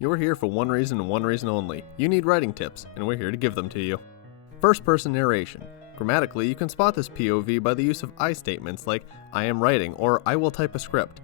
You're here for one reason and one reason only. You need writing tips, and we're here to give them to you. First-person narration. Grammatically, you can spot this POV by the use of I statements like I am writing or I will type a script.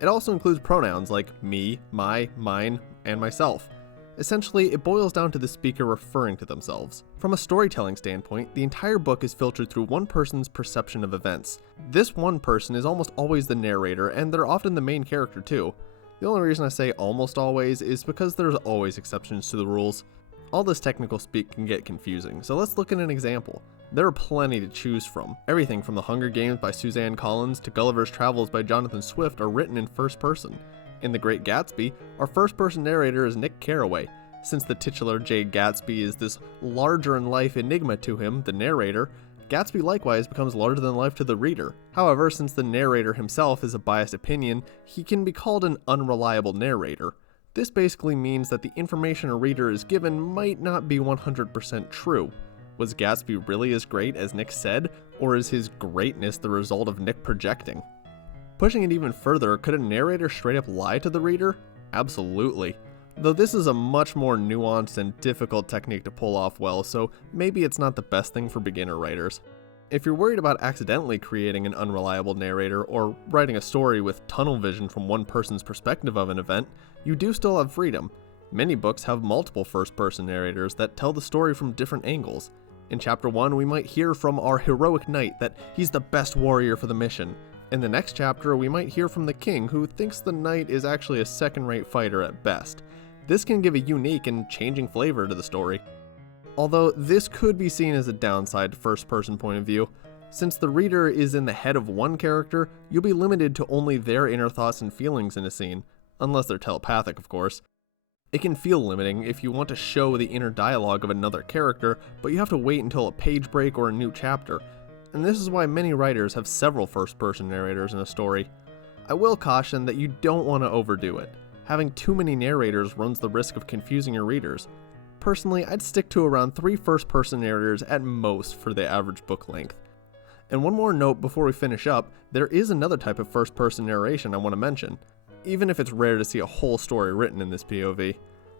It also includes pronouns like me, my, mine, and myself. Essentially, it boils down to the speaker referring to themselves. From a storytelling standpoint, the entire book is filtered through one person's perception of events. This one person is almost always the narrator, and they're often the main character too. The only reason I say almost always is because there's always exceptions to the rules. All this technical speak can get confusing, so let's look at an example. There are plenty to choose from. Everything from The Hunger Games by Suzanne Collins to Gulliver's Travels by Jonathan Swift are written in first person. In The Great Gatsby, our first-person narrator is Nick Carraway. Since the titular Jade Gatsby is this larger-in-life enigma to him, the narrator, Gatsby likewise becomes larger-than-life to the reader. However, since the narrator himself is a biased opinion, he can be called an unreliable narrator. This basically means that the information a reader is given might not be 100% true. Was Gatsby really as great as Nick said, or is his greatness the result of Nick projecting? Pushing it even further, could a narrator straight up lie to the reader? Absolutely. Though this is a much more nuanced and difficult technique to pull off well, so maybe it's not the best thing for beginner writers. If you're worried about accidentally creating an unreliable narrator or writing a story with tunnel vision from one person's perspective of an event, you do still have freedom. Many books have multiple first-person narrators that tell the story from different angles. In Chapter 1, we might hear from our heroic knight that he's the best warrior for the mission. In the next chapter, we might hear from the king who thinks the knight is actually a second-rate fighter at best. This can give a unique and changing flavor to the story. Although this could be seen as a downside to first-person point of view. Since the reader is in the head of one character, you'll be limited to only their inner thoughts and feelings in a scene, unless they're telepathic, of course. It can feel limiting if you want to show the inner dialogue of another character, but you have to wait until a page break or a new chapter. And this is why many writers have several first-person narrators in a story. I will caution that you don't want to overdo it. Having too many narrators runs the risk of confusing your readers. Personally, I'd stick to around 3 first-person narrators at most for the average book length. And one more note before we finish up, there is another type of first-person narration I want to mention, even if it's rare to see a whole story written in this POV.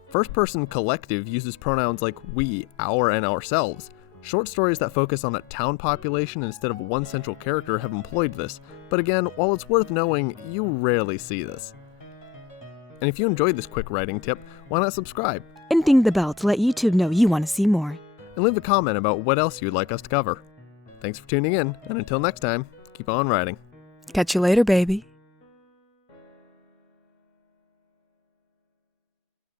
First-person collective uses pronouns like we, our, and ourselves. Short stories that focus on a town population instead of one central character have employed this, but again, while it's worth knowing, you rarely see this. And if you enjoyed this quick writing tip, why not subscribe? And ding the bell to let YouTube know you want to see more. And leave a comment about what else you'd like us to cover. Thanks for tuning in, and until next time, keep on writing. Catch you later, baby.